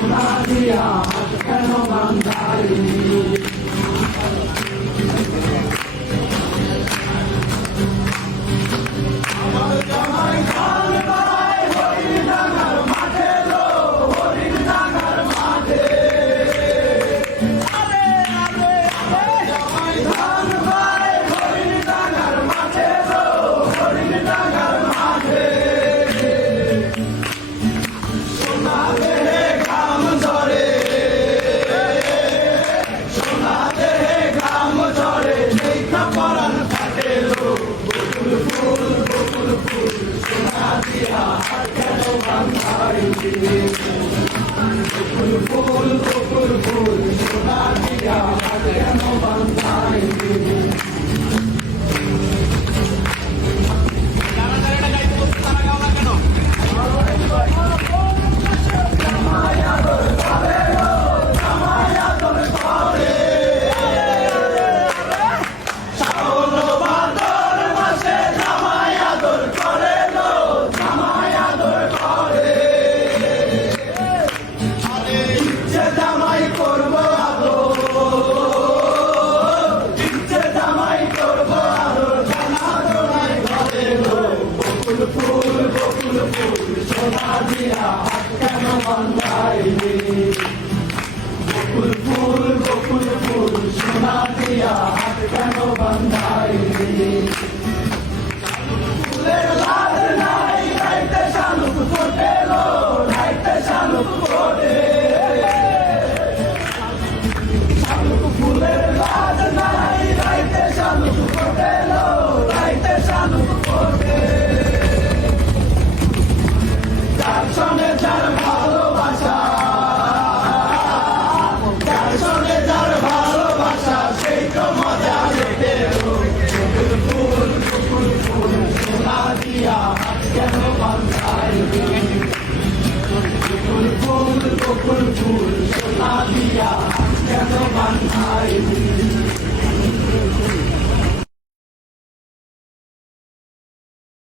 সোনা দিয়া হাত কেন বান্ধাইলি আমার জামাই গান গায় হরিণ ডাঙার মাঠে লো হরিণ ডাঙার মাঠে জামাই গান গায় হরিণ ডাঙার মাঠে লো হরিণ ডাঙার মাঠে সোনা দেহে ঘাম ঝরে সোনা দেহে ঘাম ঝরে দেখা পরাণ ফাটে লো বকুল ফুল সোনা দিয়া হাত কেন বান্ধাইলি বকুল ফুল সোনা দিয়া হাত কেন বান্ধাইলি জামাই করবো জামাই করবো আদর জানা দোলাই ঘরে বকুল ফুল সোনা দিয়া হাত কেন বান্ধাইলি বকুল ফুল সোনা দিয়া হাত কেন বান্ধাইলি ফুলের লাল নাই রাইতে শালুক ফোটে লো রাইতে শালুক ফোটে ফুলের লাল নাই রাইতে শালুক ফোটে লো রাইতে শালুক ফোটে যার সঙ্গে যার ভালোবাসা যার সঙ্গে যার ভালোবাসা সেই তো মজা লেটে ফুল সোনা দিয়া হাত কেন বান্ধাইলি বকুল ফুল সোনা দিয়া